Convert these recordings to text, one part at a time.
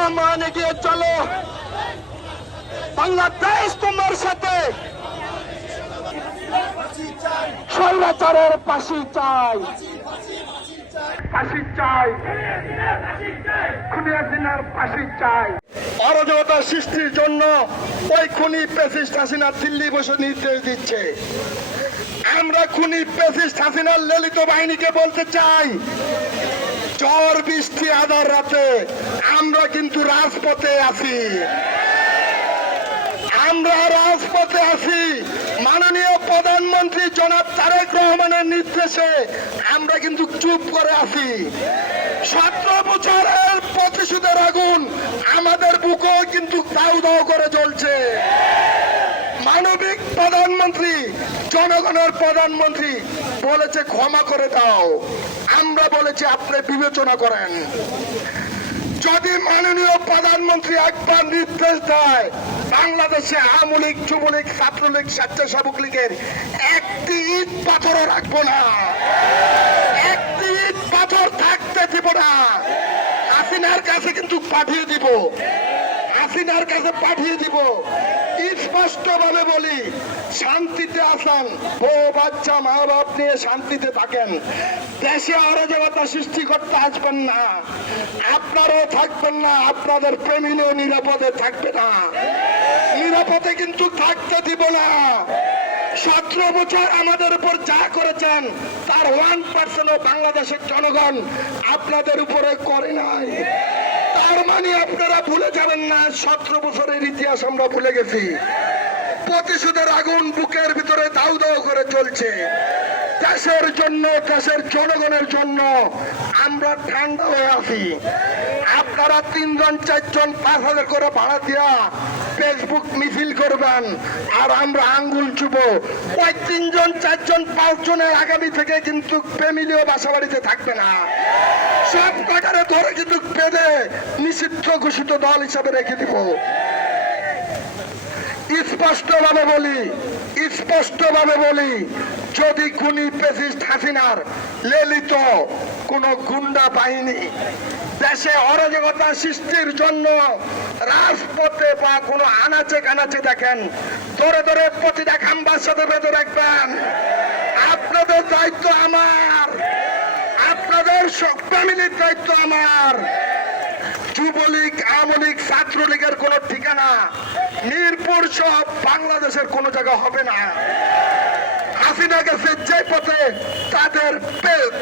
রহমান এগিয়ে চলো, বাংলাদেশ তোমার সাথে। স্বৈরাচারের ফাঁসি চাই, ফাঁসি চাই, খুনি হাসিনার ফাঁসি চাই। অরাজকতা সৃষ্টির জন্য ওই খুনি ফ্যাসিস্ট হাসিনা দিল্লি বসে নির্দেশ দিচ্ছে। আমরা খুনি ফ্যাসিস্ট হাসিনার ললিত বাহিনীকে বলতে চাই, ঝড় বৃষ্টি আধার রাতে আমরা কিন্তু রাজপথে আছি, আমরা রাজপথে আছি। মাননীয় প্রধানমন্ত্রী জনাব তারেক রহমানের নির্দেশে আমরা কিন্তু চুপ করে আছি। 17 বছরের প্রতিশোধের আগুন আমাদের বুকেও কিন্তু দাউ দাউ করে জ্বলছে। মানবিক প্রধানমন্ত্রী, জনগণের প্রধানমন্ত্রী বলেছে ক্ষমা করে দাও, আমরা বলেছি আপনি বিবেচনা করেন। যদি মাননীয় প্রধানমন্ত্রী একবার নির্দেশ দেয়, বাংলাদেশে আওয়ামী লীগ, যুবলীগ, ছাত্রলীগ, স্বেচ্ছাসেবক লীগের একটি ইট পাথরও রাখবো না, একটি ইট পাথর থাকতে দিব না। হাসিনার কাছে কিন্তু পাঠিয়ে দিব, হাসিনার কাছে পাঠিয়ে দিব। স্পষ্ট ভাবে বলি, শান্তিতে আসেন, বউ বাচ্চা মা বাপ নিয়ে শান্তিতে থাকেন, দেশে অরাজকতা সৃষ্টি করতে আসবেন না, আপনারাও থাকবেন না, আপনাদের ফ্যামিলিও নিরাপদে থাকবে না, নিরাপদে কিন্তু থাকতে দিব না। 17 বছর আমাদের উপর যা করেছেন তার 1% বাংলাদেশের জনগণ আপনাদের উপরে করে নাই। তার মানে আপনারা ভুলে যাবেন না, 17 বছরের ইতিহাস আমরা ভুলে গেছি। প্রতিশোধের আগুন বুকের ভিতরে দাউ দাউ করে চলছে। দেশের জন্য, দেশের জনগণের জন্য আমরা ঠান্ডা হয়ে আছি। আপনারা 3 জন 4 জন 5,000 করে ভাড়া দিয়া ফেসবুক মিছিল করবেন, আর আমরা আঙ্গুল চুব। ওই 3 জন 4 জন 5 জনের আগামী থেকে কিন্তু ফ্যামিলিও বাসা বাড়িতে থাকবে না, সব টাকারে ধরে কিন্তু বেঁধে নিষিদ্ধ ঘোষিত দল হিসাবে রেখে দিব। স্পষ্টভাবে বলি, স্পষ্টভাবে বলি, যদি খুনি ফ্যাসিস্ট হাসিনার লেলিত কোন গুন্ডা বাহিনী দেশে অরাজকতা সৃষ্টির জন্য রাজপথে বা কোনো আনাচে কানাচে দেখেন, ধরে ধরে প্রতিটা খাম্বার সাথে বেঁধে রাখবেন। আপনাদের দায়িত্ব আমার, আপনাদের ফ্যামিলির দায়িত্ব আমার। যুবলীগ, আওয়ামী লীগ, ছাত্রলীগের কোন ঠিকানা মিরপুর সব বাংলাদেশের কোন জায়গা হবে না। হাসিনা গেছে যে পথে,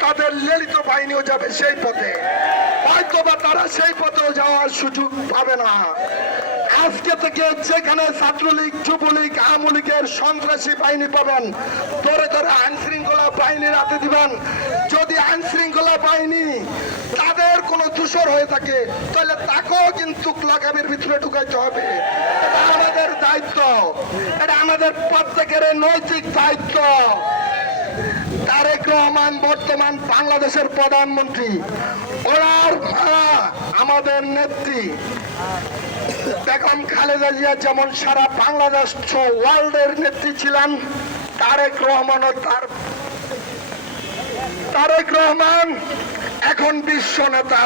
তাদের ললিত বাহিনীও যাবে সেই পথে, হয়তো বা তারা সেই পথেও যাওয়ার সুযোগ পাবে না। আজকে থেকে যেখানে ছাত্রলীগ, যুবলীগ, আওয়ামী লীগের সন্ত্রাসী বাহিনী পাবেন, ধরে ধরে আইন শৃঙ্খলা বাহিনীর হাতে দিবেন। যদি আইন শৃঙ্খলা বাহিনী তাদের কোনো দূষর হয়ে থাকে, তাহলে তাকেও কিন্তু লাগামের ভিতরে ঢুকাইতে হবে। এটা আমাদের দায়িত্ব, এটা আমাদের প্রত্যেকের নৈতিক দায়িত্ব। তারেক রহমান বর্তমান বাংলাদেশের প্রধানমন্ত্রী, ওনার মা আমাদের নেত্রী বেগম খালেদা জিয়া যেমন সারা বাংলাদেশ ওয়ার্ল্ডের নেত্রী ছিলেন, তারেক রহমান এখন বিশ্ব নেতা।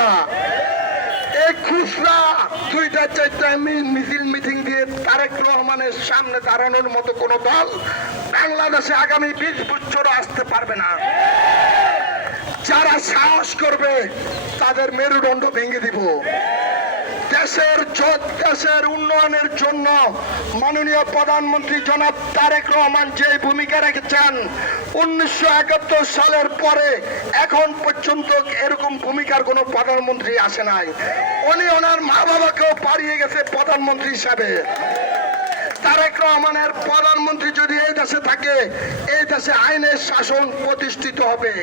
এই খুচরা 2টা-4টা মিছিল মিটিং দিয়ে তারেক রহমানের সামনে দাঁড়ানোর মতো কোন দল বাংলাদেশে আগামী 20 বছর আসতে পারবে না। যারা সাহস করবে তাদের মেরুদণ্ড ভেঙে দিব। দেশের উন্নয়নের জন্য মাননীয় প্রধানমন্ত্রী জনাব তারেক রহমান যে ভূমিকা রেখেছেন, 1971 সালের পরে এখন পর্যন্ত এরকম ভূমিকার কোন প্রধানমন্ত্রী আসে নাই। উনি ওনার মা বাবাকেও পাড়িয়ে গেছে প্রধানমন্ত্রী হিসাবে। তারেক রহমানের প্রধানমন্ত্রী যদি এই দেশে থাকে, এই দেশে আইনের শাসন প্রতিষ্ঠিত হবে,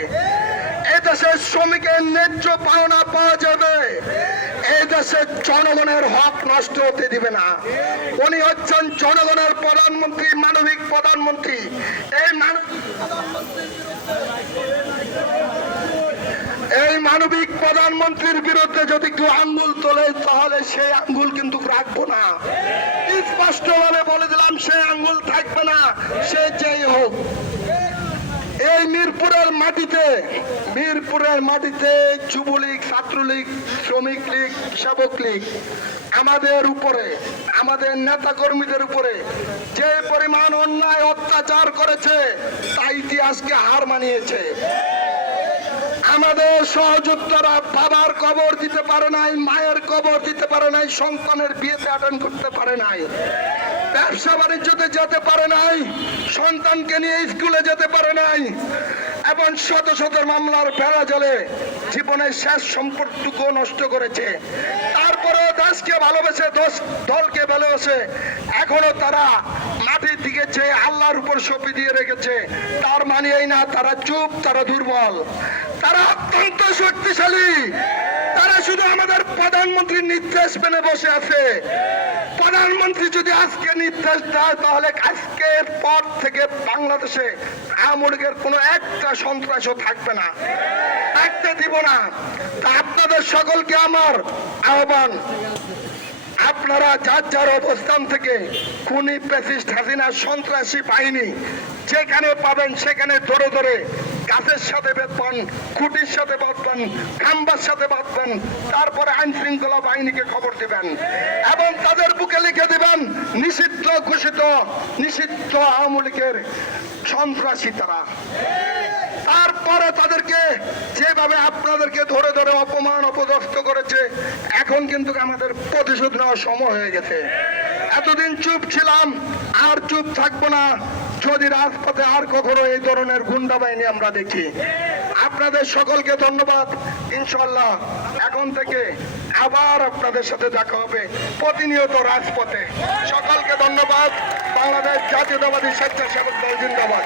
এই দেশের শ্রমিকের ন্যায্য পাওনা পাওয়া যাবে, এই দেশের জনগণের হক নষ্ট হতে দিবে না। উনি হচ্ছেন জনগণের প্রধানমন্ত্রী, মানবিক প্রধানমন্ত্রী। এই মানবিক প্রধানমন্ত্রীর বিরুদ্ধে যদি কেউ আঙ্গুল তোলে, তাহলে সেই আঙ্গুল কিন্তু রাখবো না। স্পষ্টভাবে বলে দিলাম, সেই আঙ্গুল থাকবে না, সে যেই হোক। এই এই মিরপুরের মাটিতে যুবলীগ, ছাত্রলীগ, শ্রমিক লীগ, সেবক লীগ আমাদের উপরে, আমাদের নেতা কর্মীদের উপরে যে পরিমাণ অন্যায় অত্যাচার করেছে তা ইতিহাসকে হার মানিয়েছে। আমাদের সহযোদ্ধারা বাবার কবর দিতে পারে নাই, মায়ের কবর দিতে পারে নাই, সন্তানের বিয়েতে অ্যাটেন্ড করতে পারে নাই, ব্যবসা বাণিজ্যতে যেতে পারে নাই, সন্তানকে নিয়ে স্কুলে যেতে পারে নাই, এবং শত শত মামলার বেড়া জলে জীবনের শেষ সম্পর্কটুকু নষ্ট করেছে। তারপরেও দেশকে ভালোবেসে, দলকে ভালোবেসে এখনো তারা মাটির দিকে চেয়ে আল্লাহর উপর সঁপে দিয়ে রেখেছে। তার মানে এই না তারা চুপ, তারা দুর্বল, তারা অত্যন্ত শক্তিশালী। তারা শুধু আমাদের প্রধানমন্ত্রীর নির্দেশ মেনে বসে আছে। প্রধানমন্ত্রী যদি আজকে নির্দেশ দেয় তাহলে আজকের পর থেকে বাংলাদেশে আওয়ামী লীগের কোনো একটা সন্ত্রাসও থাকবে না, থাকতে দিব না। তা আপনাদের সকলকে আমার আহ্বান, আপনারা যার যার অবস্থান থেকে খুনি ফ্যাসিস্ট হাসিনার সন্ত্রাসী বাহিনী যেখানে পাবেন সেখানে ধরে ধরে গাছের সাথে বাঁধবেন, খুঁটির সাথে বাঁধবেন, খাম্বার সাথে বাঁধবেন, তারপরে আইন শৃঙ্খলা বাহিনীকে খবর দিবেন এবং তাদের বুকে লিখে দিবেন নিষিদ্ধ ঘোষিত, নিষিদ্ধ আওয়ামী লীগের সন্ত্রাসী তারা। তারপরে তাদেরকে যেভাবে আপনাদেরকে ধরে ধরে অপমান অপদস্থ করেছে, এখন কিন্তু আমাদের প্রতিশোধ নেওয়ার সময় হয়ে গেছে। এতদিন চুপ ছিলাম, আর চুপ থাকবো না যদি রাজপথে আর কখনো এই ধরনের গুন্ডা বাহিনী আমরা দেখি। আপনাদের সকলকে ধন্যবাদ। ইনশাল্লাহ এখন থেকে আবার আপনাদের সাথে দেখা হবে প্রতিনিয়ত রাজপথে। সকলকে ধন্যবাদ। বাংলাদেশ জাতীয়তাবাদী স্বেচ্ছাসেবক দল জিন্দাবাদ।